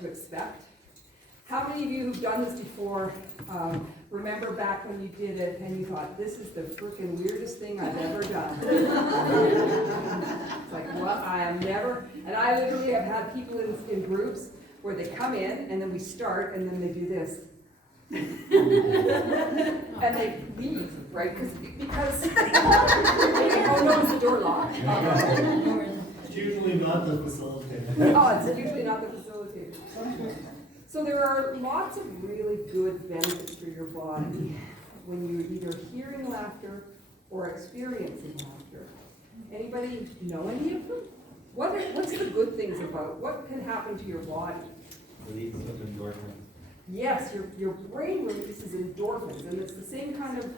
to expect. How many of you who've done this before remember back when you did it and you thought, this is the freaking weirdest thing I've ever done? It's like, what? I am never, and I literally have had people in groups where they come in and then we start and then they do this. And they leave, right? Because oh no, is the door locked? It's usually not the facilitator. Oh, it's usually not the facilitator. So there are lots of really good benefits for your body when you're either hearing laughter or experiencing laughter. Anybody know any of them? What's the good things about? What can happen to your body? Release of endorphins. Yes, your brain releases endorphins, and it's the same kind of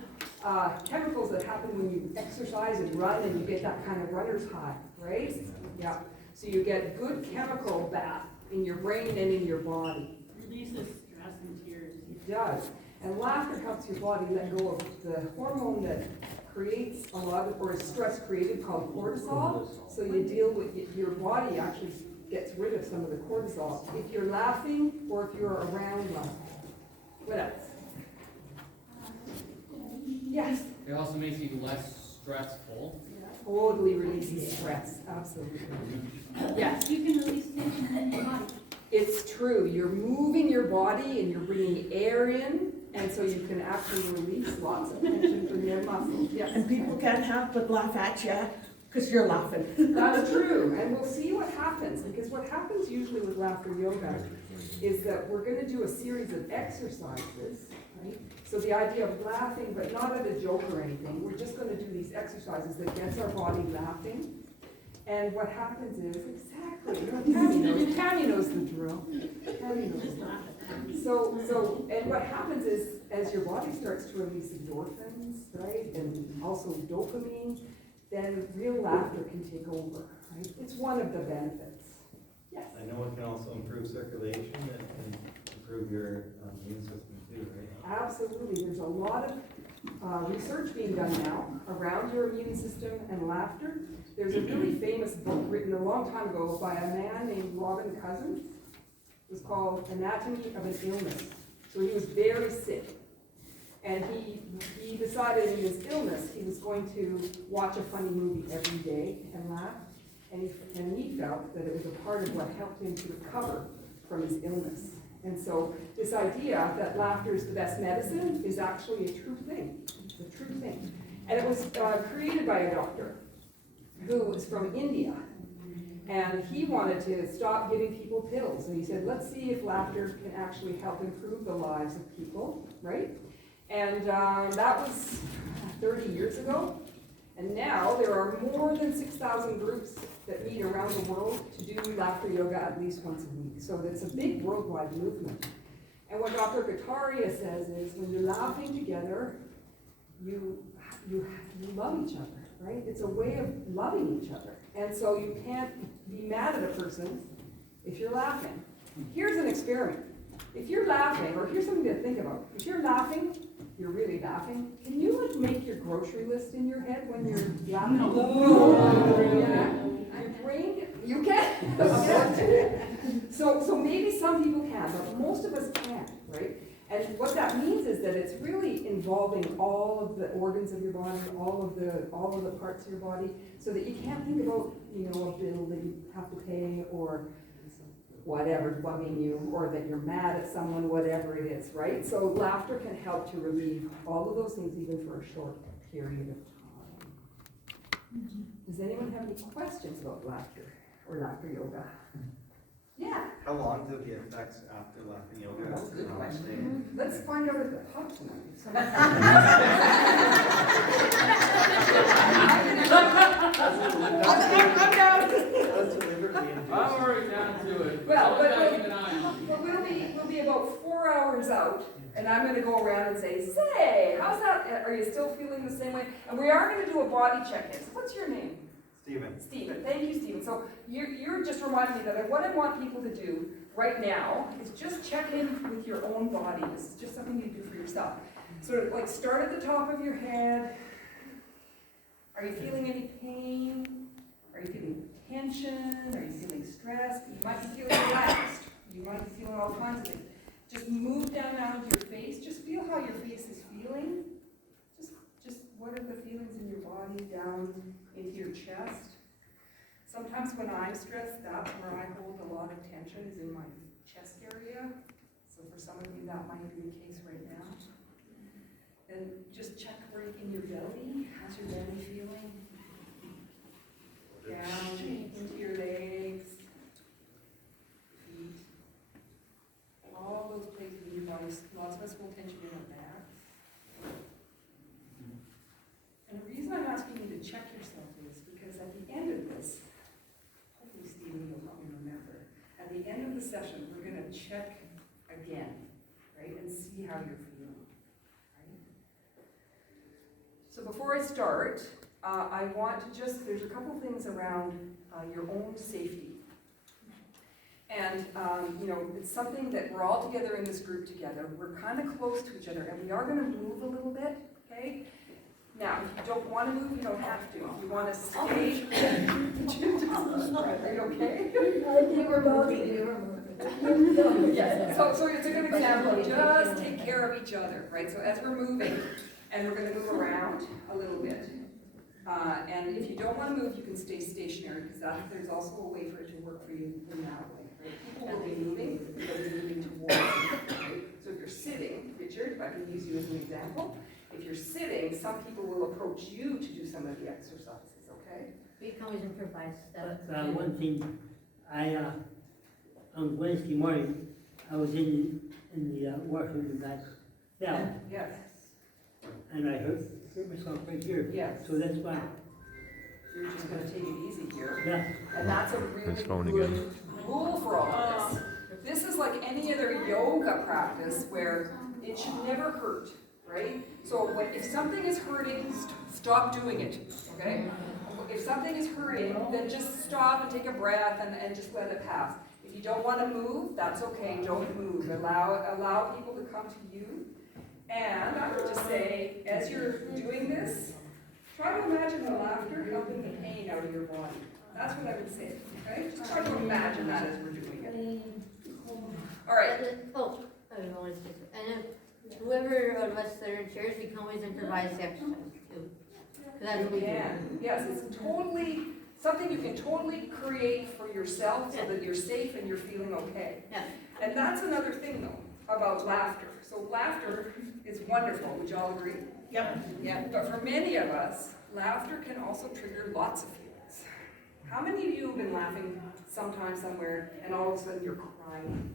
chemicals that happen when you exercise and run, and you get that kind of runner's high, right? Yeah. So you get good chemical bath in your brain and in your body. Releases stress and tears. It does. And laughter helps your body let go of the hormone that creates a lot of, or is stress created, called cortisol. So you deal with, your body actually gets rid of some of the cortisol if you're laughing or if you're around laughing. What else? Yes? It also makes you less stressful. Totally releases stress, absolutely. Yes? You can release tension in your body. It's true. You're moving your body and you're bringing air in, and so you can actually release lots of tension from your muscles. Yes. And people can't help but laugh at you because you're laughing. That's true, and we'll see what happens, because what happens usually with laughter yoga is that we're going to do a series of exercises, right? So the idea of laughing, but not at a joke or anything, we're just going to do these exercises that gets our body laughing. And what happens is, exactly, Tammy knows the drill. Tammy knows the drill. So, and what happens is, as your body starts to release endorphins, right, and also dopamine, then real laughter can take over, right? It's one of the benefits. Yes? I know it can also improve circulation and improve your immune system too, right? Absolutely. There's a lot of research being done now around your immune system and laughter. There's a really famous book written a long time ago by a man named Robin Cousins. It was called Anatomy of an Illness. So he was very sick. And he decided in his illness he was going to watch a funny movie every day and laugh. And he felt that it was a part of what helped him to recover from his illness. And so this idea that laughter is the best medicine is actually a true thing. It's a true thing. And it was created by a doctor who was from India. And he wanted to stop giving people pills. And he said, let's see if laughter can actually help improve the lives of people, right? And that was 30 years ago. And now there are more than 6,000 groups that meet around the world to do laughter yoga at least once a week. So it's a big worldwide movement. And what Dr. Kataria says is when you're laughing together, you love each other, right? It's a way of loving each other. And so you can't be mad at a person if you're laughing. Here's an experiment. If you're laughing, or here's something to think about. If you're laughing, you're really laughing, can you like make your grocery list in your head when you're laughing? No. Yeah. Your brain, you can? So maybe some people can, but most of us can't, right? And what that means is that it's really involving all of the organs of your body, all of the parts of your body, so that you can't think about, a bill that you have to pay or whatever's bugging you, or that you're mad at someone, whatever it is, right? So laughter can help to relieve all of those things even for a short period of time. Does anyone have any questions about laughter or laughter yoga? Yeah. How long do the effects after laughing yoga? That's a good question. Let's find out at the pub tonight. I'm down. That's deliberately induced. I'm already down to it. Well, but I'll we'll be about 4 hours out, and I'm going to go around and say, how's that? Are you still feeling the same way? And we are going to do a body check-in. So what's your name? Stephen. Stephen. Thank you, Stephen. So you're just reminding me that what I want people to do right now is just check in with your own body. This is just something you do for yourself. Sort of like start at the top of your head. Are you feeling any pain? Are you feeling tension? Are you feeling stressed? You might be feeling relaxed. You might be all kinds of things. Just move down out of your face. Just feel how your face is feeling. Just what are the feelings in your body down into your chest? Sometimes when I'm stressed, that's where I hold a lot of tension, is in my chest area. So for some of you, that might be the case right now. And just check right in your belly. How's your belly feeling? Down into your legs, feet, all those places in your body. Lots of us hold tension in our backs. And the reason I'm asking you to check yourself is because at the end of this, hopefully Stephen will help me remember, at the end of the session, we're going to check again, right, and see how you're feeling, right? So before I start, I want to there's a couple things around your own safety. And, it's something that we're all together in this group together. We're kind of close to each other, and we are going to move a little bit, okay? Now, if you don't want to move, you don't have to. If you want to stay, are you okay? We were moving. Yes, so it's a good example. Just take care of each other, right? So as we're moving, and we're going to move around a little bit. And if you don't want to move, you can stay stationary, because there's also a way for it to work for you in that way, right? People will be moving, they'll be moving towards you, right? So if you're sitting, Richard, if I can use you as an example, if you're sitting, some people will approach you to do some of the exercises, okay? We can always improvise stuff. But one thing, on Wednesday morning, I was in the washroom and I fell, Yes, and I hurt myself right here. yes. So that's why, You're just going to take it easy here. yeah. And that's a really His phone good again. rule for all of this. This is like any other yoga practice where it should never hurt, right? So if something is hurting, stop doing it, okay? If something is hurting, then just stop and take a breath and just let it pass. If you don't want to move, that's okay, don't move. Allow people to come to you. And I would just say, as you're doing this, try to imagine the laughter helping the pain out of your body. That's what I would say, okay? Just try to imagine that as we're doing it. All right. Oh, I don't know what it's just. And if whoever of us that are in chairs, we can always improvise the exercise too. 'Cause that's what we do. Yes, it's totally, something you can totally create for yourself so that you're safe and you're feeling okay. Yeah. And that's another thing though, about laughter. So laughter is wonderful, would you all agree? Yep. Yeah, but for many of us, laughter can also trigger lots of feelings. How many of you have been laughing sometime somewhere and all of a sudden you're crying?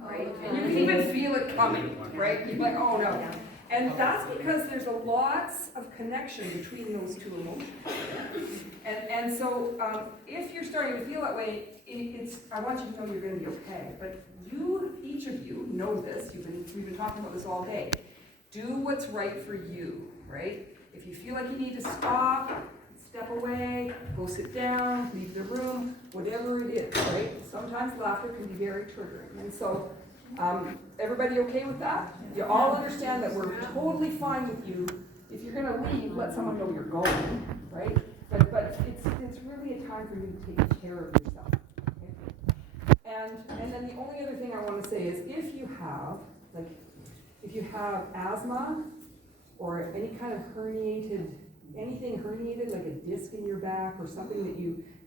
Right? And you can even feel it coming, right? You're like, oh no. And that's because there's a lots of connection between those two emotions. And so if you're starting to feel that way, I want you to know you're going to be okay. But each of you know this. We've been talking about this all day. Do what's right for you, right? If you feel like you need to stop, step away, go sit down, leave the room, whatever it is, right? Sometimes laughter can be very triggering. And so, everybody okay with that? You all understand that we're totally fine with you. If you're going to leave, let someone know you're going, right? But it's really a time for you to take care of yourself. Okay? And then the only other thing I want to say is if you have asthma or any kind of anything herniated, like a disc in your back or something that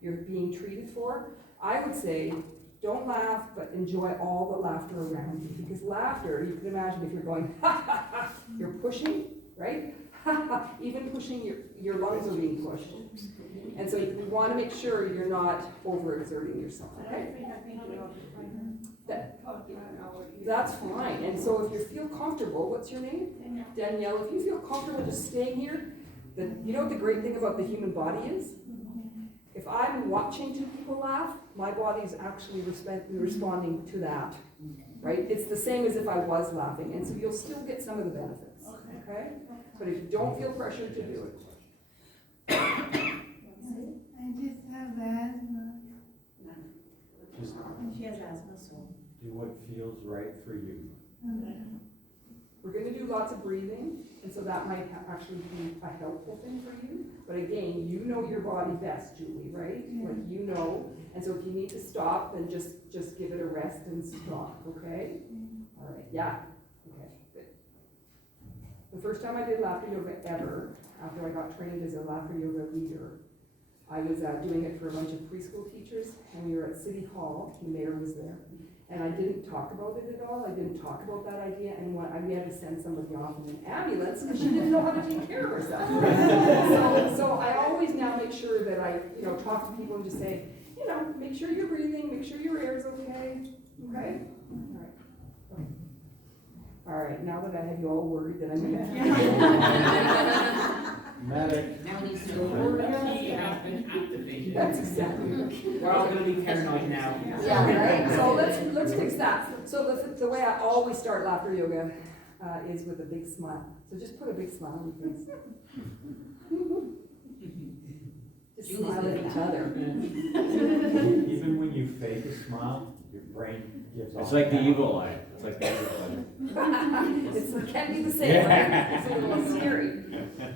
you're being treated for, I would say don't laugh, but enjoy all the laughter around you. Because laughter, you can imagine if you're going, ha ha ha, you're pushing, right? Ha ha, even pushing, your lungs are being pushed. And so you want to make sure you're not overexerting yourself, okay? That's fine. And so if you feel comfortable, what's your name? Danielle. If you feel comfortable just staying here, you know what the great thing about the human body is? If I'm watching two people laugh, my body is actually responding to that, right? It's the same as if I was laughing, and so you'll still get some of the benefits, okay? But if you don't feel pressured to do it. I just have asthma. She has asthma, so. Do what feels right for you. We're gonna do lots of breathing, and so that might actually be a helpful thing for you. But again, you know your body best, Julie, right? Yeah. Like you know, and so if you need to stop, then just give it a rest and stop, okay? All right, yeah, okay, good. The first time I did laughter yoga ever, after I got trained as a laughter yoga leader, I was doing it for a bunch of preschool teachers, and we were at City Hall, the mayor was there. And I didn't talk about it at all, I didn't talk about that idea, and we had to send somebody off in an ambulance because she didn't know how to take care of herself. So I always now make sure that I, talk to people and just say, make sure you're breathing, make sure your air is okay, okay? All right, now that I have you all worried that I'm gonna. Medic. Now he's so he has been activated. That's exactly. We're all gonna be paranoid now. Yeah, right, so let's fix that. So the way I always start laughter yoga is with a big smile. So just put a big smile on your face. Just smile at each other. Even when you fake a smile, your brain gives off. It's like the evil eye. It's like the evil eye. It can be the same, right? It's a little scary.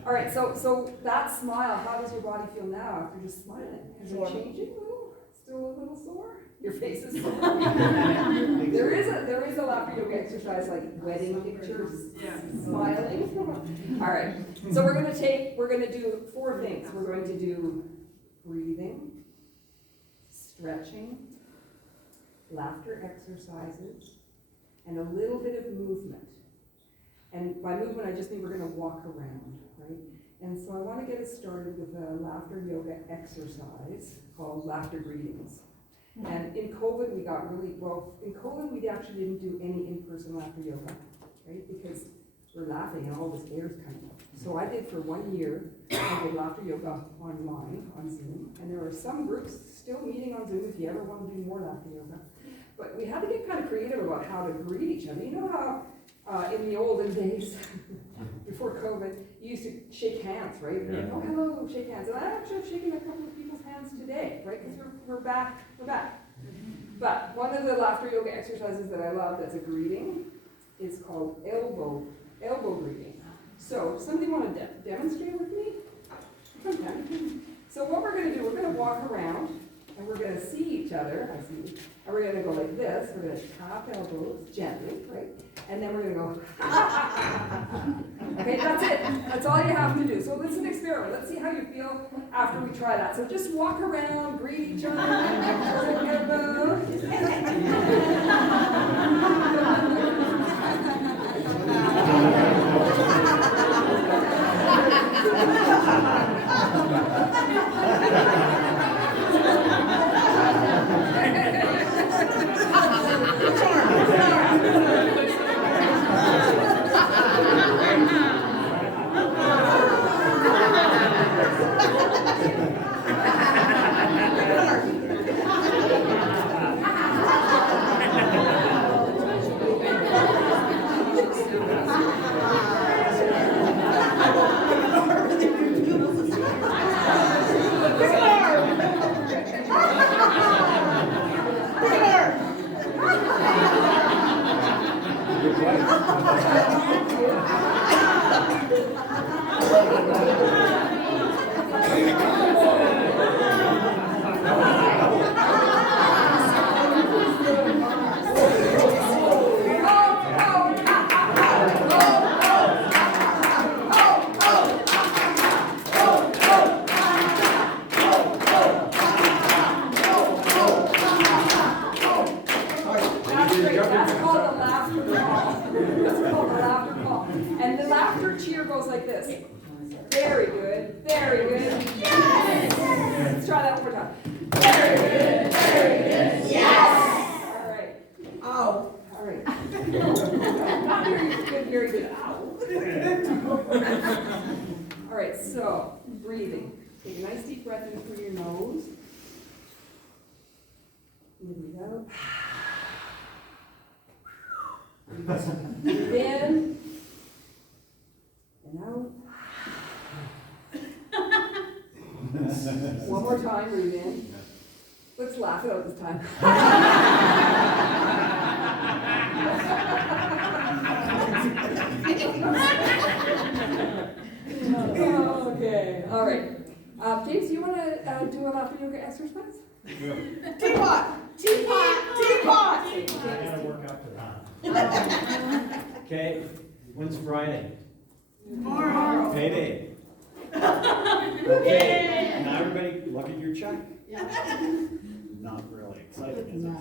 All right, so that smile, how does your body feel now after just smiling? Is it changing a little? Still a little sore? Your face is sore? There is a laughter yoga exercise like wedding pictures, smiling. All right, so we're gonna do 4 things. We're going to do breathing, stretching, laughter exercises, and a little bit of movement. And by movement, I just mean we're gonna walk around, right? And so I wanna get us started with a laughter yoga exercise called laughter greetings. And in COVID, we actually didn't do any in-person laughter yoga, right? Because we're laughing and all this air's coming up. So I did for 1 year, I did laughter yoga online, on Zoom. And there are some groups still meeting on Zoom if you ever wanna do more laughter yoga. But we had to get kind of creative about how to greet each other. You know how in the olden days, before COVID, you used to shake hands, right? Yeah. Oh, hello, shake hands. And I actually have shaken a couple of people's hands today, right? Because we're back. But one of the laughter yoga exercises that I love that's a greeting is called elbow greeting. So, somebody want to demonstrate with me? Okay. So what we're going to do, we're going to walk around, and we're going to see each other, I see, and we're going to go like this, we're going to tap elbows gently, right? And then we're going to go, okay, that's it. That's all you have to do. So this is an experiment. Let's see how you feel after we try that. So just walk around, greet each other, elbow. All right, so breathing. Take a nice deep breath in through your nose. Breathe out. Breathe in and out. One more time, breathe in. Let's laugh it out this time. laughter yoga exercise? Teapot, teapot, teapot. I gotta work up to that. Okay, when's Friday? Tomorrow. Payday. Okay, now everybody look at your check. Not really excited, is it?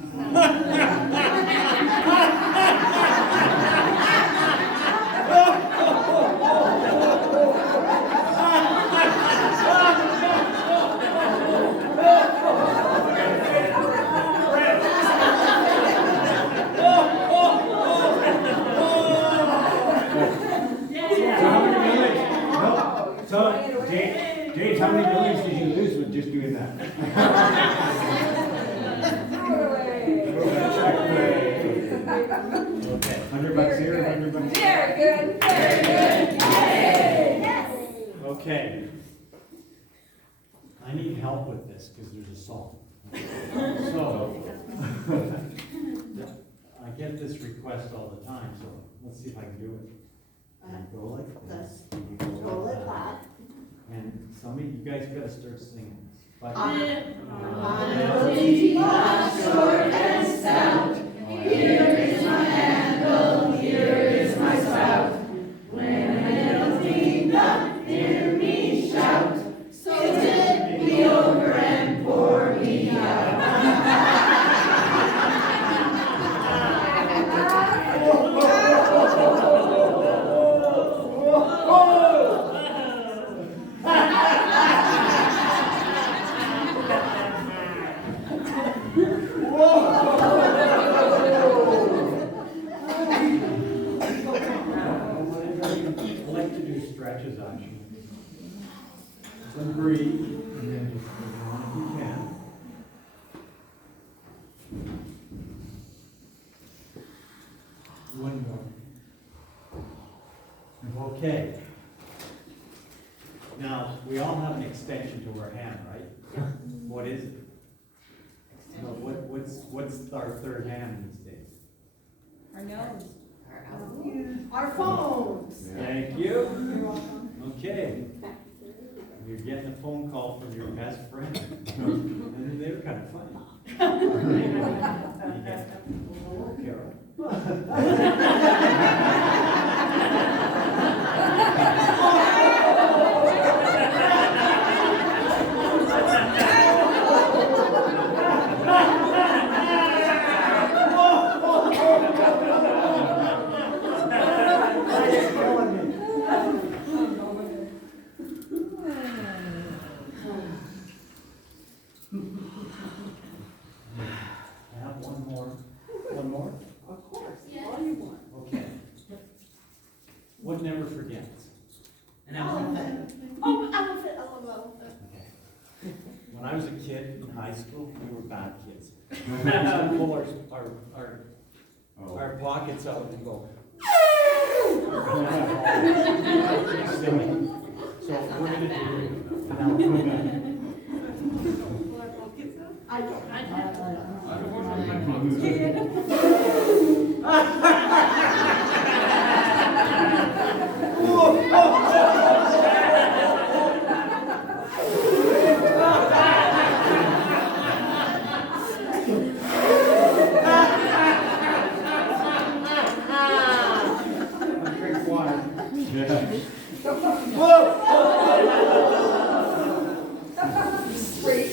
So, James, how many millions did you lose with just doing that? Okay, $100 here, $100 Very good, very good. Yay! Okay. I need help with this because there's a song. So, I get this request all the time, so let's see if I can do it. And go like this. and you go like that. And some of you guys gotta start singing this. But Short and stout. Here is my handle, here is my spout. When a little peanut hear me shout, so tip me over and pour me out. I like to do stretches actually. Some breathe, and then just go on if you can. One more. Okay. Now, we all have an extension to our hand, right? What is it? No, what's our third hand these days? Our nose. Our phones. Thank you. Okay. You're getting a phone call from your best friend. And they're kind of funny. You get, hello, Carol. I have one more. One more? Of course, all you want. Okay. What never forgets? An elephant. Oh, elephant, I love elephant. Okay. When I was a kid in high school, we were bad kids. We used to pull our pockets out and go. Silly. So we're gonna do now. I don't. Drink water. Great.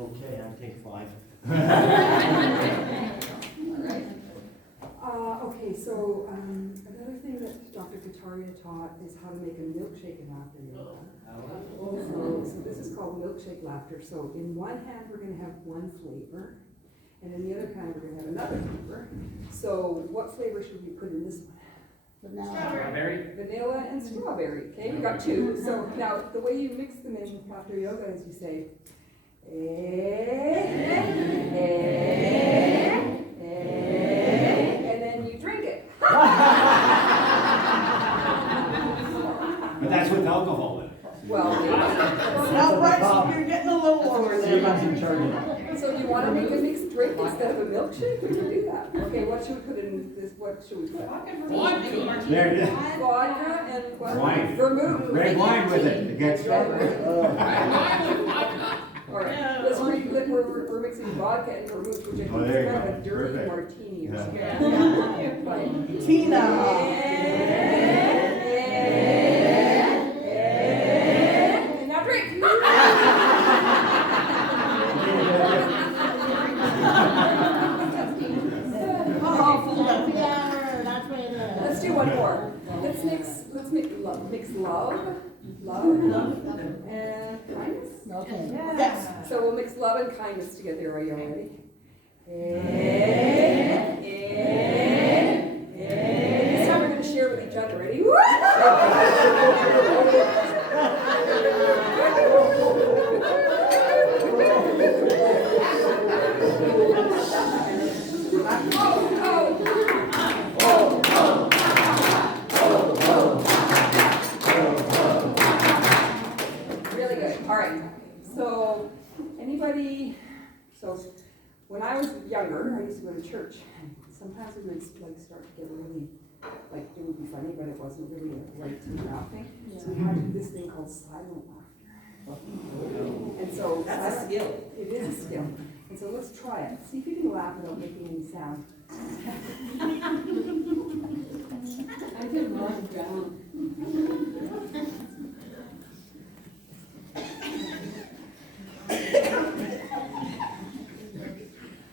Okay, I take 5. Okay, so, another thing that Dr. Kataria taught is how to make a milkshake in laughter yoga. So this is called milkshake laughter. So in one hand, we're gonna have one flavor, and in the other hand, we're gonna have another flavor. So what flavor should we put in this one? Strawberry. Vanilla and strawberry. Okay, we got 2. So now, the way you mix them in laughter yoga is you say, and then you drink it. But that's with alcohol in it. Well, Now, Bryce, you're getting a little longer there. Steven's in charge of that. So do you wanna make a mixed drink instead of a milkshake? We can do that. Okay, what should we put in this, what should we put? There it is. Vodka and what? Wine. Vermouth. Red wine with it, it gets stronger. All right, let's we're mixing vodka and vermouth, which I think Oh, is there you kind of go. a dirty Perfect. martini or Yeah. something. But- And now drink. Let's do one more. Let's mix love, and kindness. Okay. Yes. So we'll mix love and kindness together. Are you ready? This time we're going to share with each other. Ready? Really good. All right. So, anybody? So, when I was younger, I used to go to church. Sometimes it would like start to get really, like it would be funny, but it wasn't really a right to laughing. So we had to do this thing called silent laughter. And so That's a skill. It is a skill. And so let's try it. See if you can laugh without making any sound. I can run down.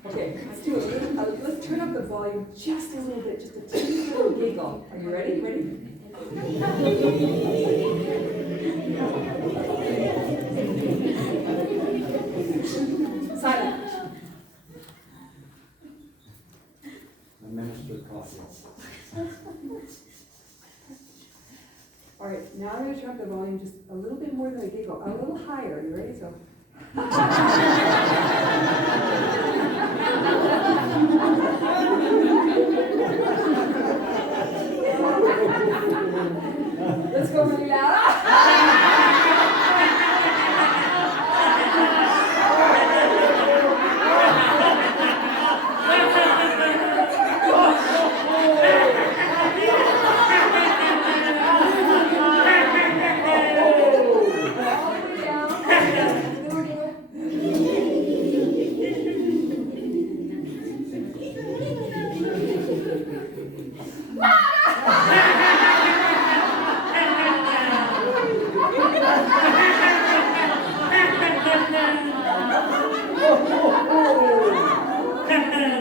Okay, let's do a little, let's turn up the volume just a little bit, just a teeny little giggle. Are you ready? Ready? Silent. The minister coffee. All right, now I'm going to turn up the volume just a little bit more than a giggle, a little higher. You ready? So. Let's go really loud.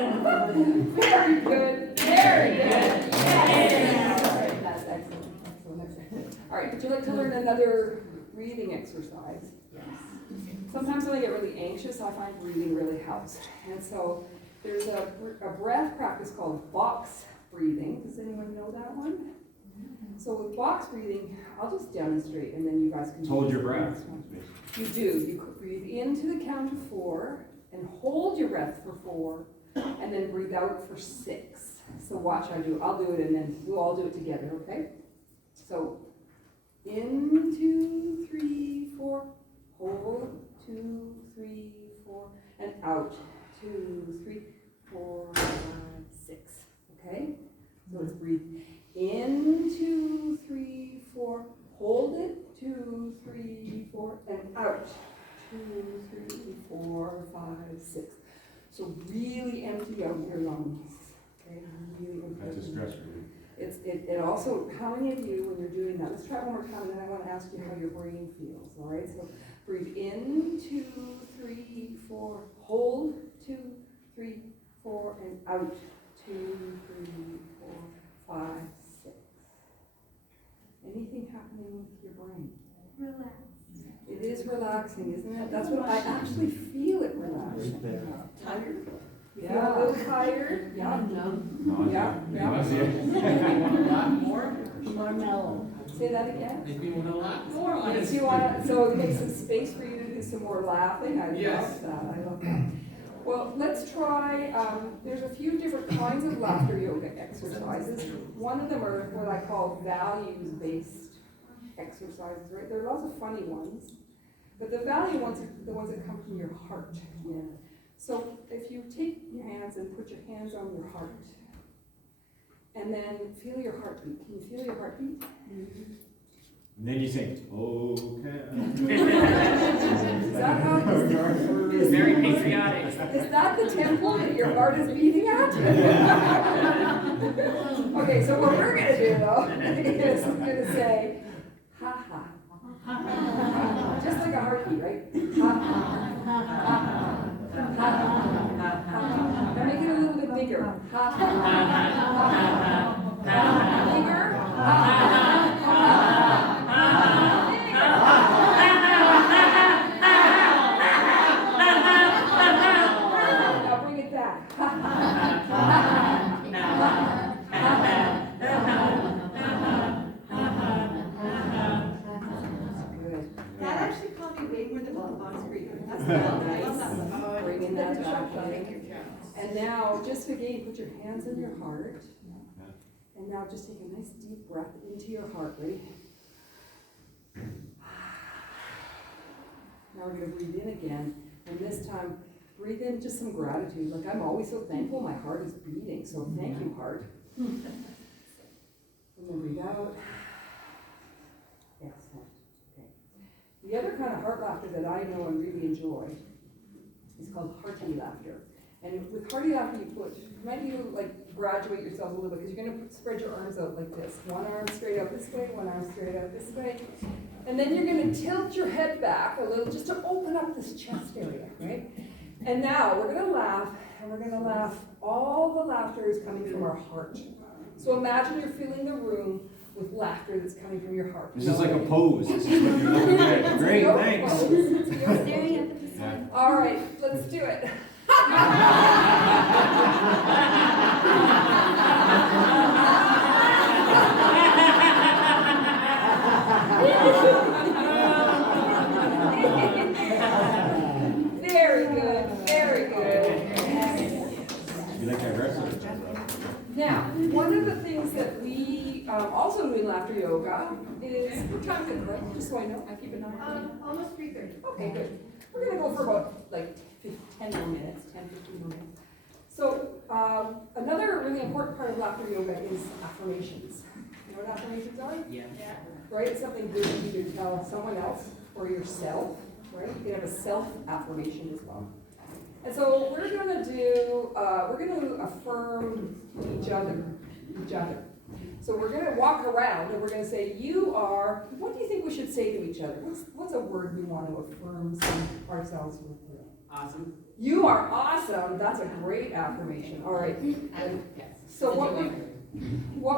Very good. Very good. Yes. All right, that's excellent. Excellent. All right, would you like to learn another breathing exercise? Yes. Sometimes when I get really anxious, I find breathing really helps. And so there's a breath practice called box breathing. Does anyone know that one? So with box breathing, I'll just demonstrate and then you guys can Hold your do the breath. next one. You do. You could breathe into the count of 4 and hold your breath for 4 and then breathe out for 6. So watch I do. I'll do it and then we'll all do it together, okay? So in 2, 3, 4, hold 2, 3, 4, and out 2, 3, 4, 5, 6. Okay? So let's breathe in 2, 3, 4, hold it 2, 3, 4, and out 2, 3, 4, 5, 6. So really empty out your lungs. Okay, really empty. That's a stress relief. It also, how many of you, when you're doing that, let's try one more time, and then I want to ask you how your brain feels, all right? So breathe in, 2, 3, 4, hold, 2, 3, 4, and out, 2, 3, 4, 5, 6. Anything happening with your brain? Relax. It is relaxing, isn't it? That's what I actually feel it relaxing. Tired? You feel a little tired? Yeah. Yeah, yeah. More mellow. Say that again. Make me want to laugh. More on Yes, you want, so it makes some space for you to do some more laughing. I Yes. love that. I love that. Well, let's try, there's a few different kinds of laughter yoga exercises. One of them are what I call values-based exercises, right? There are lots of funny ones, but the value ones are the ones that come from your heart. Yeah. So if you take your hands and put your hands on your heart, and then feel your heartbeat. Can you feel your heartbeat? And then you sing, okay. Is that how It's very patriotic. Is that the tempo that your heart is beating at? Okay, so what we're gonna do though is we're gonna say, ha ha. Just like a heartbeat, right? Ha ha. Ha ha. Ha ha. And make it a little bit bigger. Ha ha. Ha ha. Bigger. Ha ha. Now bring it back. Good. That actually caught me way more than on screen. That's Nice. good. Bringing that back in. And now, just again, put your hands on your heart. And now just take a nice deep breath into your heart. Ready? Now we're going to breathe in again. And this time, breathe in just some gratitude. Like, I'm always so thankful my heart is beating. So thank you, heart. And then breathe out. Excellent. Okay. The other kind of heart laughter that I know and really enjoy is called hearty laughter. And with hearty laughter, maybe you like graduate yourself a little bit because you're going to spread your arms out like this. One arm straight out this way, one arm straight out this way. And then you're going to tilt your head back a little just to open up this chest area, right? And now we're going to laugh, and we're going to laugh. All the laughter is coming from our heart. So imagine you're filling the room with laughter that's coming from your heart. This is like a pose. This is what you're looking at. Great, thanks. Staring at the Yeah. All right, let's do it. Very good, very good. You like that wrestler? Now, one of the things that we also do in laughter yoga is, what time is it, Brooke? Just so I know, I keep an eye on it. Almost 3:30. Okay, good. We're gonna go for about like 10 more minutes, 10, 15 more minutes. So, another really important part of laughter yoga is affirmations. You know what affirmations are? Yeah. Right? It's something good that you can tell someone else or yourself, right? You can have a self-affirmation as well. And so we're gonna affirm each other. So we're gonna walk around and we're gonna say, you are, what do you think we should say to each other? What's a word we want to affirm ourselves with? Awesome. You are awesome. That's a great affirmation. All right. Yes. So what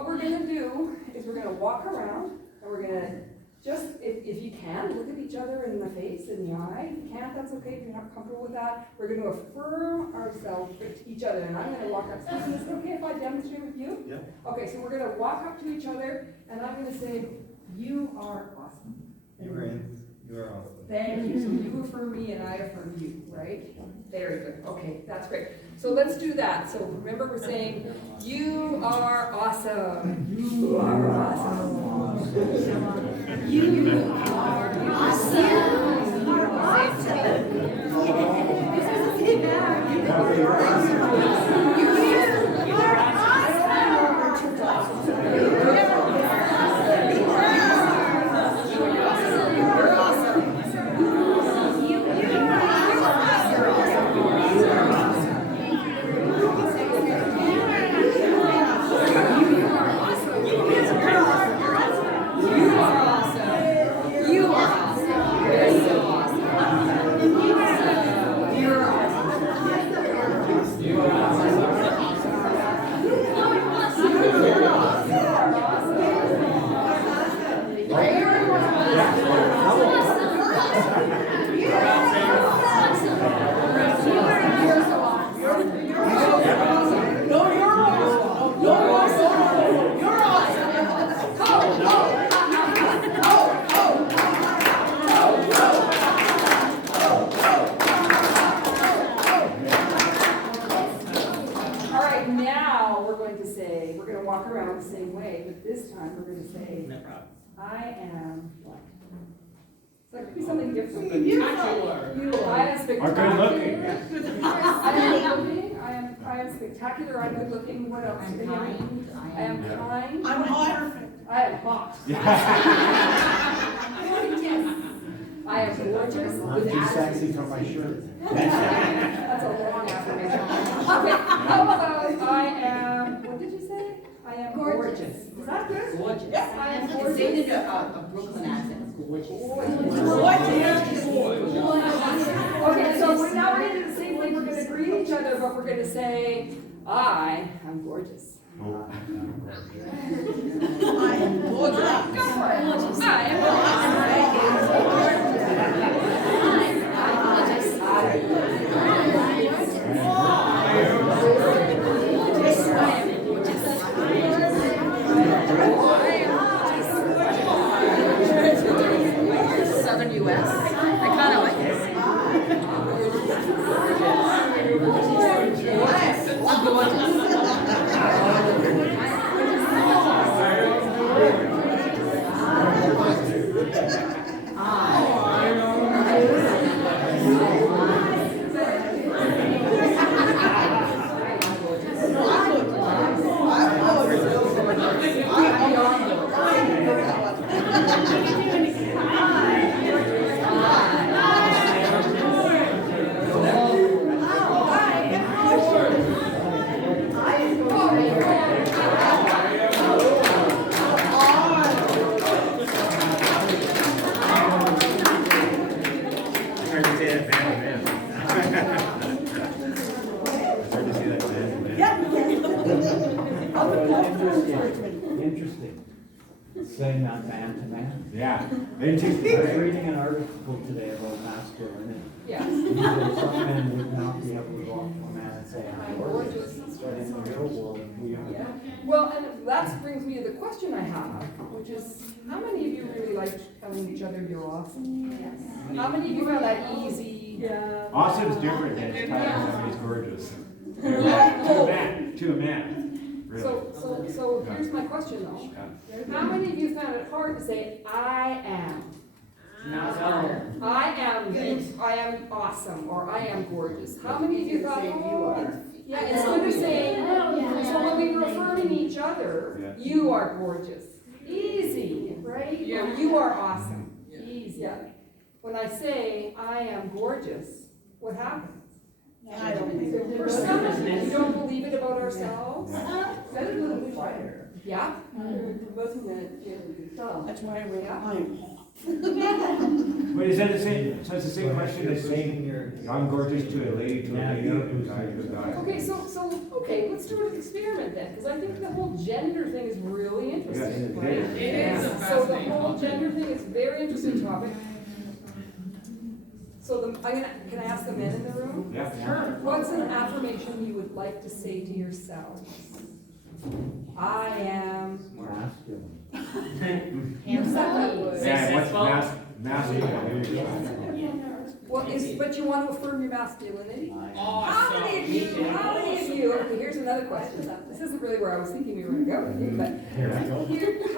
we're gonna do is we're gonna walk around and we're gonna just, if you can, look at each other in the face, in the eye. If you can't, that's okay. If you're not comfortable with that, we're gonna affirm ourselves with each other. And I'm gonna walk up. Stephen, is it okay if I demonstrate with you? Yeah. Okay, so we're gonna walk up to each other and I'm gonna say, you are awesome. You are in. You are awesome. Thank you. So you affirm me and I affirm you, right? Very good. Okay, that's great. So let's do that. So remember we're saying, you are awesome. You are awesome. You are awesome. You are awesome. Walk around the same way, but this time we're going to say, No problem. I am what? So something different. Spectacular. I am Or spectacular. good looking. I am good looking. I am spectacular. I'm good looking. What else? I'm Any other- kind. I am Yeah. kind. I'm hot. I am hot. I am gorgeous. I'm with too attitude. sexy for my shirt. That's a long affirmation. Okay, how about I am, what did you say? I am gorgeous. Is that good? Gorgeous. I am Say gorgeous. it in a Brooklyn accent, gorgeous. Okay, so now we're gonna do the same thing. We're gonna greet each other, but we're gonna say, I am gorgeous. Oh. I am gorgeous. I am Southern US. I kind of like this. I'm gorgeous. It's hard to say that man to man. It's hard to say that man to man. Interesting. Saying that man to man. Yeah. I was reading an article today about masculinity. Yes. Some men would not be able to go up to a man and say, I'm I'm gorgeous. gorgeous. But in the real world, we are. Yeah. Well, and that brings me to the question I have, which is, how many of you really like telling each other you're awesome? Yes. How many of you found that easy? Yeah. Awesome's different than telling somebody's gorgeous. To a man, really. So here's my question though. Yeah. How many of you found it hard to say, I am? No. I am awesome, or I am gorgeous. How many of you thought, oh, yeah, instead of saying, so when we were affirming each other, Yeah. you are gorgeous. Easy, right? Or you are awesome. Easy. Yeah. When I say, I am gorgeous, what happens? I don't think so. For some of us, we don't believe it about ourselves. That is a little bit fire. Yeah? That's why I went, I'm hot. But is that the same, so it's the same question as saying, your. I'm gorgeous to a lady, to a lady, to a guy, to a guy? Okay, let's do an experiment then, because I think the whole gender thing is really interesting, Yes, right? it is. It is a So the fascinating whole topic. gender thing is a very interesting topic. So can I ask the men in the room? Yeah. What's an affirmation you would like to say to yourselves? I am. Masculine. Yeah, what's masculine? But you want to affirm your masculinity? How many of Awesome. you, okay, here's another question. This isn't really where I was thinking we were gonna go, but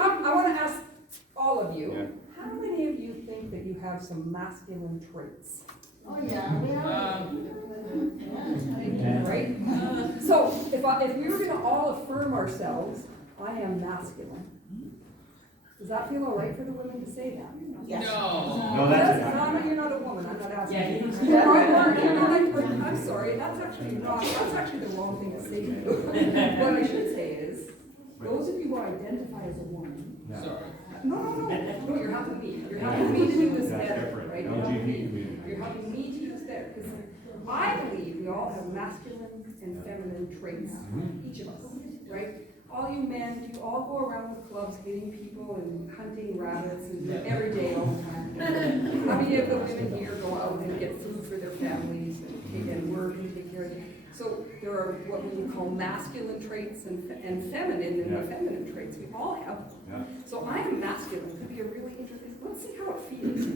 I want to ask all of you, Yeah. how many of you think that you have some masculine traits? Oh, yeah. Right? So if we were gonna all affirm ourselves, I am masculine. Does that feel all right for the women to say that? Yes. No. No, that's No, you're not a woman, I'm not asking. Yeah, you don't- I'm sorry, that's actually the wrong thing to say to you. What I should say is, those of you who identify as a woman, Sorry. no, you're helping me. You're helping me to do this That's better, different. right? LGBT community. You're helping me to do this better, because I believe we all have masculine and feminine traits, each of us, right? All you men, you all go around with clubs hitting people and hunting rabbits and every day all the time. How many of the women here go out and get food for their families and work and take care of them? So there are what we would call masculine traits and feminine and Yeah. feminine traits. We all have them. Yeah. So I am masculine. Could be a really interesting. Let's see how it feels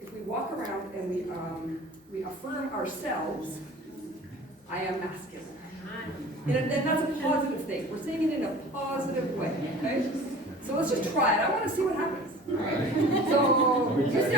if we walk around and we affirm ourselves. I am masculine. And then that's a positive thing. We're saying it in a positive way. Okay. So let's just try it. I want to see what happens. All right. So just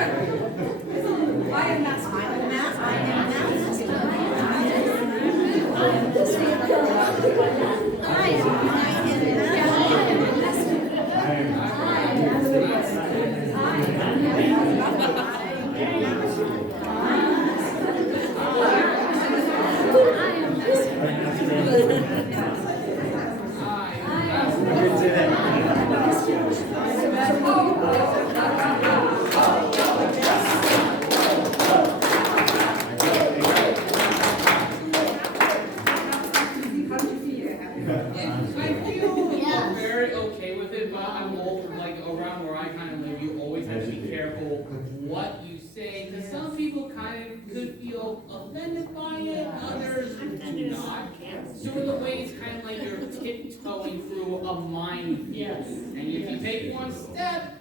one step,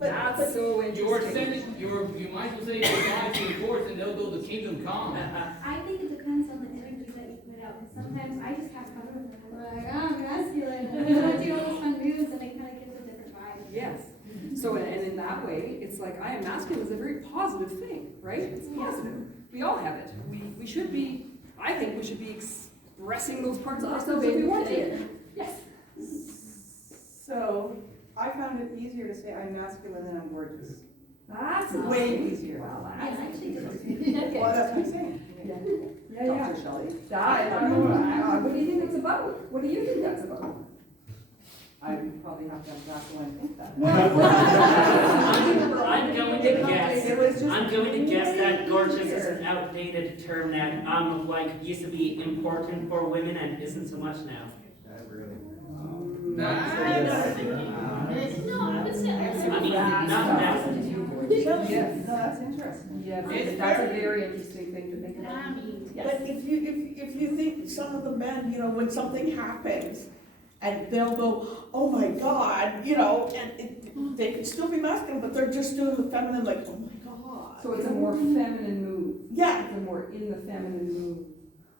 That's so you're interesting. sending, you might as well say goodbye to the courts and they'll go to kingdom come. I think it depends on the energy that you put out, because sometimes I just have fun with it. I'm like, oh, I'm masculine, and then I do all those fun moves, and it kind of gives a different vibe. Yes. So, and in that way, it's like I am masculine is a very positive thing, right? It's positive. We all have it. We should be, I think we should be expressing those parts of ourselves if we want to. Yes. So, I found it easier to say I'm masculine than I'm gorgeous. That's Way easier. Well, Yes, that's actually, interesting. Well, that's what I'm saying. Yeah. Dr. Shelley. I don't know. What do you think it's about? What do you think that's about? I probably have to ask when I think that. I'm going to guess, It was just I'm going to guess that way gorgeous is easier. an outdated term that, like, used to be important for women and isn't so much now. Not really. No, it's I mean, not now. Yes. No, that's interesting. Yes, It's that's a very interesting thing to think about. Yes. But if you think some of the men, when something happens, and they'll go, oh my God, and they could still be masculine, but they're just doing the feminine, like, oh my God. So it's a more feminine move. Yeah. It's a more in the feminine move.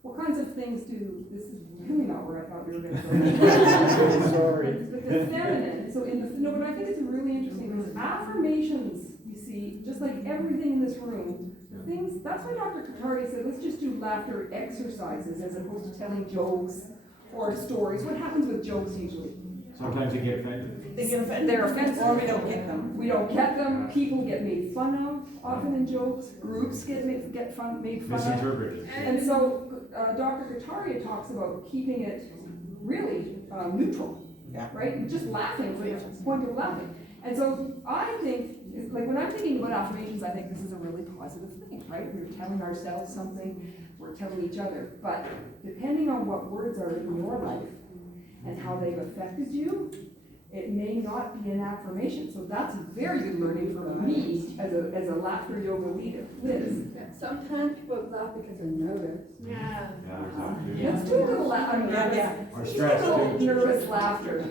What kinds of things do, this is really not where I thought we were going to go. Sorry. But the feminine, so but I think it's really interesting because affirmations, you see, just like everything in this room, things, that's why Dr. Katari said, let's just do laughter exercises as opposed to telling jokes or stories. What happens with jokes usually? Sometimes you get offended. They get offended. They're offensive. Or we don't get them. We don't get them. People get made fun of, often in jokes. Groups made fun of. Misinterpreted. And so Dr. Kataria talks about keeping it really neutral, Yeah. right? Just laughing for the point of laughing. And so I think, like when I'm thinking about affirmations, I think this is a really positive thing, right? We're telling ourselves something, we're telling each other. But depending on what words are in your life and how they've affected you, it may not be an affirmation. So that's very good learning for me as a laughter yoga leader. Liz. Sometimes people laugh because they're nervous. Yeah. Let's do a little Or stress. nervous laughter.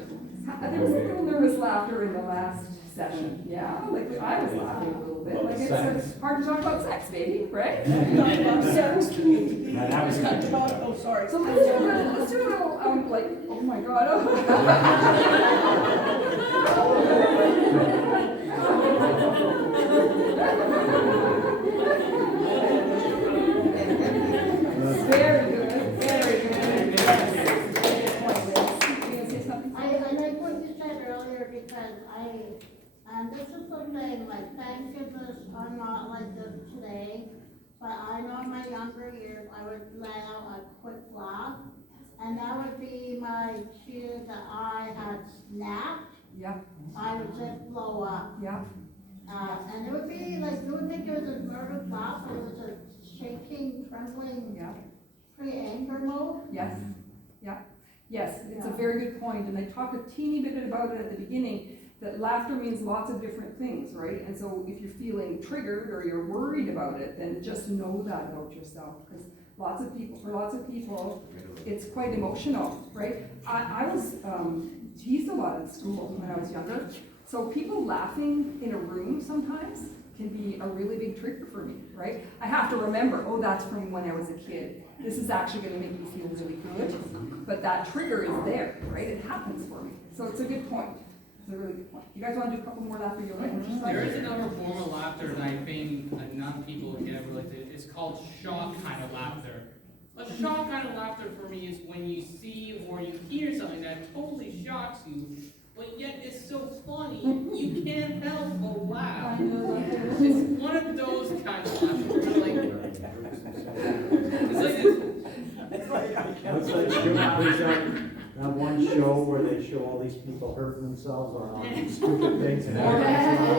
There was a little nervous laughter in the last session. Yeah, like I was laughing a little bit. Like it's hard to talk about sex, baby, right? Not about sex. That was Not good. about, oh, sorry. So let's do a little, like, oh my God. Very good, very good. I like what you said earlier because this is something like thank goodness I'm not like this today, but I know in my younger years I would let out a quick laugh, and that would be my cue that I had snapped. Yeah, I would just blow up. yeah. And it would be like, you would think it was a nervous laugh, but it was a shaking, trembling, Yeah. pre-anger mode. Yes, yeah, yes, it's a very good point, and I talked a teeny bit about it at the beginning, that laughter means lots of different things, right? And so if you're feeling triggered or you're worried about it, then just know that about yourself, because for lots of people, it's quite emotional, right? I was teased a lot at school when I was younger, so people laughing in a room sometimes can be a really big trigger for me, right? I have to remember, oh, that's from when I was a kid. This is actually going to make me feel really good, but that trigger is there, right? It happens for me. So it's a good point. It's a really good point. You guys want to do a couple more laughter yoga exercises? There is another form of laughter that I think enough people can relate to. It's called shock kind of laughter. A shock kind of laughter for me is when you see or you hear something that totally shocks you, but yet it's so funny, you can't help but laugh. It's one of those kinds of laughter where you're like, it's like this. It's like that one show where they show all these people hurting themselves on stupid things and Or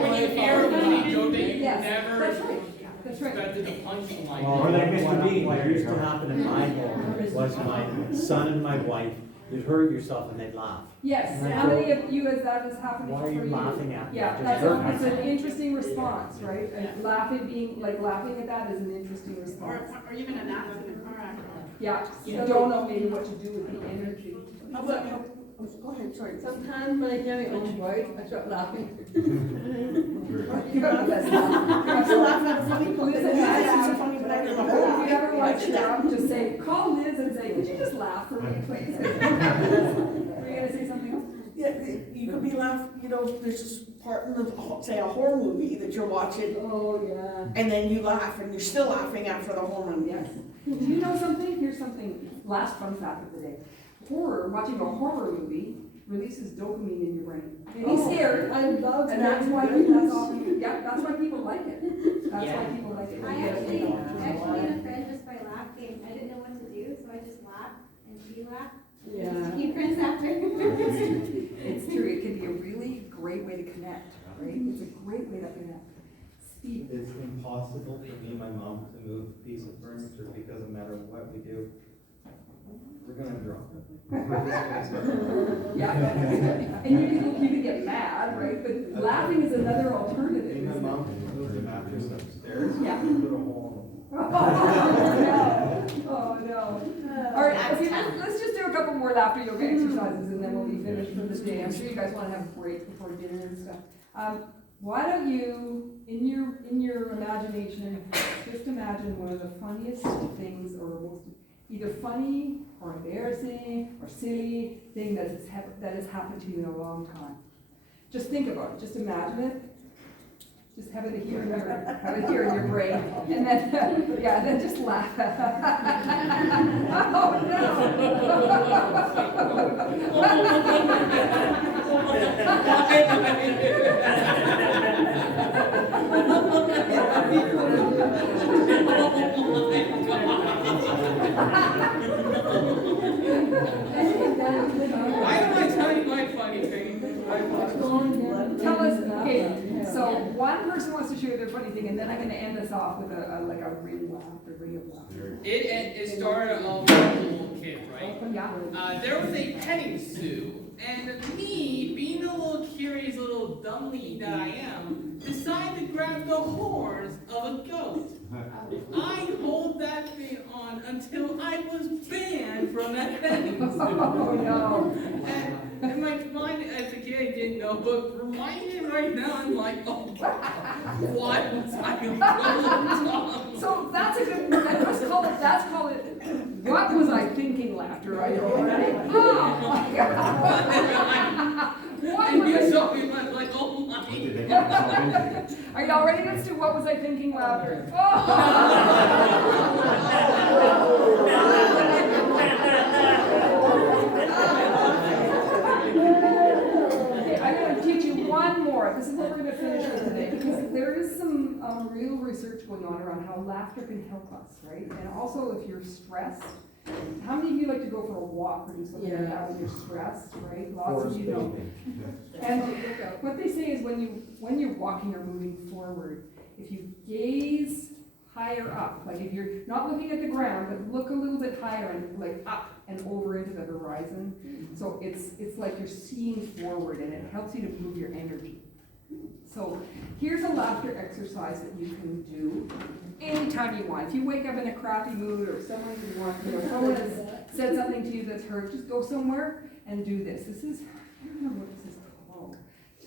when you hear a funny joke that you Yes, never that's right. That's right. expected to punchline. Or like Mr. Bean. What used to happen in my home was my son and my wife, you'd hurt yourself and they'd laugh. Yes. And I How many thought, of you has that happening why for are you? you laughing at me? Yeah, Just that's hurt it's an myself. interesting response, right? And laughing at that is an interesting response. Or even an accident, car accident. Yeah, you don't know maybe what to do with the energy. How about, go ahead, sorry. Sometimes when I hear my own voice, I start laughing. You have to laugh at a funny post. It's a funny If thing. you ever watch it out, just say, call Liz and say, could you just laugh for me, please? Were you gonna say something else? Yeah, you could be laughing, you know, there's this part in the, say, a horror movie that you're watching, Oh, yeah. and then you laugh, and you're still laughing after the horror movie. Yes. Do you know something? Here's something, last fun fact of the day. Watching a horror movie releases dopamine in your brain. And he's scared. I love And that's why, that's why people like it. That's why people like it. I actually made a friend just by laughing. I didn't know what to do, so I just laughed, and she laughed. Yeah. Just became friends after. It's true, it can be a really great way to connect, right? It's a great way to connect. Steve. It's impossible for me and my mom to move a piece of furniture because no matter what we do, we're gonna drop it. Yeah, and you can get mad, right? But laughing is another alternative. Me and my isn't it? mom moved the mattress upstairs, Yeah. we put a hole Oh, no. All right, okay, let's just do a couple more laughter yoga exercises and then we'll be finished for the day. I'm sure you guys want to have a break before dinner and stuff. Why don't you, in your imagination, just imagine one of the funniest things or most either funny or embarrassing or silly thing that has happened to you in a long time. Just think about it. Just imagine it. Just have it here in your brain, and then then just laugh. Oh Why am I telling my funny thing? Tell us, okay, so one person wants to share their funny thing, and then I'm gonna end us off with a ring of laughter. It started off with a little kid, right? Yeah. There was a petting zoo, and me, being a little curious little dumbly that I am, decided to grab the horns of a goat. I hold that thing on until I was banned from that petting zoo. Oh no. And my mind as a kid I didn't know, but reminded right now I'm like, oh, what? So that's a good, let's call it, what was I thinking laughter, right? Oh my God. What And was you I saw me like, oh my. Are y'all ready? Let's do what was I thinking laughter. Oh. Okay, I'm going to teach you one more. This is what we're going to finish with today, because there is some real research going on around how laughter can help us, right? And also if you're stressed. How many of you like to go for a walk or do something like that when you're stressed, right? Lots of you don't. And what they say is when you're walking or moving forward, if you gaze higher up, like if you're not looking at the ground, but look a little bit higher and like up and over into the horizon. So it's like you're seeing forward, and it helps you to move your energy. So here's a laughter exercise that you can do anytime you want. If you wake up in a crappy mood or someone has said something to you that's hurt, just go somewhere and do this. This is, I don't know what this is called.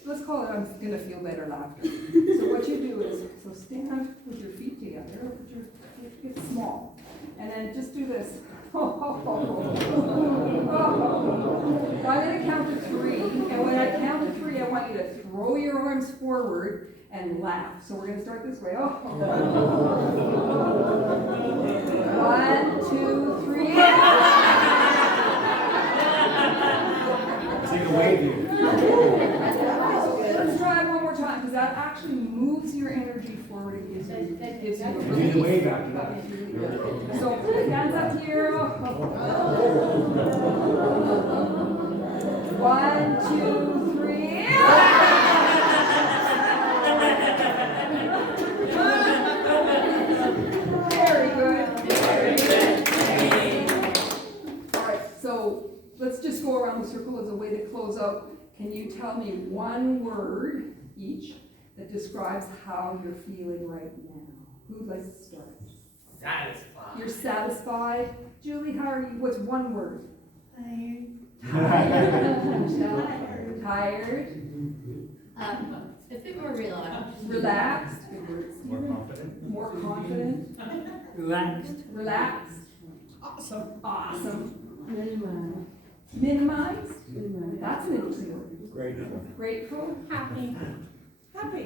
Let's call it I'm gonna feel better laughter. So what you do is, so stand with your feet together, it's small, and then just do this. I'm gonna count to 3, and when I count to 3, I want you to throw your arms forward and laugh. So we're gonna start this way. 1, 2, 3. Take a wave here. Let's try it one more time, because that actually moves your energy forward and gives you a Do the wave after that. So hands up here. 1, 2, 3. Very good. Very good. All right, so let's just go around the circle as a way to close out. Can you tell me one word each that describes how you're feeling right now? Who'd like to start? Satisfied. You're satisfied. Julie, how are you? What's one word? Tired. Tired. A bit more relaxed. Relaxed. More confident? More confident. Relaxed. Relaxed. Awesome. Awesome. Minimize. Minimized. Minimize. That's an interesting word. Grateful. Grateful. Happy. Happy.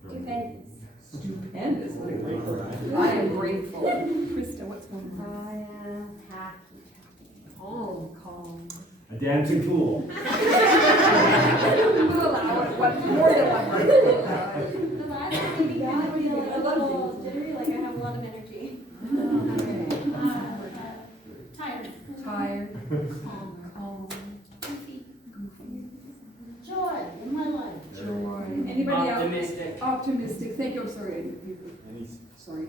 Stupendous. Stupendous. I am grateful. Krista, what's going on? I am happy. Calm. A dancing fool. We'll allow it, what, more than one word. The last one maybe kind of feel like a little jittery, like I have a lot of energy. Tired. Tired. Calm. Goofy. Joy in my life. Joy. Anybody else? Optimistic. Optimistic. Thank you. I'm sorry. Sorry.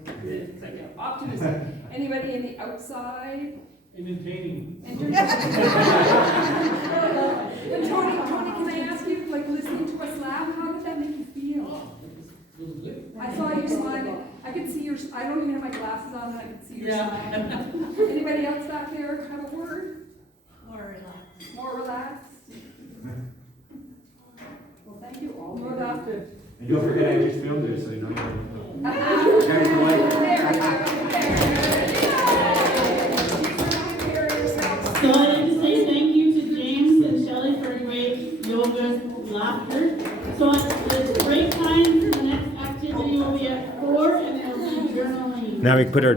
Optimistic. Anybody in the outside? Entertaining. And Tony, can I ask you, like, listening to us laugh, how did that make you feel? I saw you smiling. I could see your, I don't even have my glasses on, and I could see your smile. Anybody else back there have a word? More relaxed. More relaxed? Well, thank you all. More laughter. And don't forget, I just filmed it, so you know. So I'd like to say thank you to James and Shelley for a great yoga laughter. So it's break time. The next activity will be at 4 and it'll be journaling. Now we put our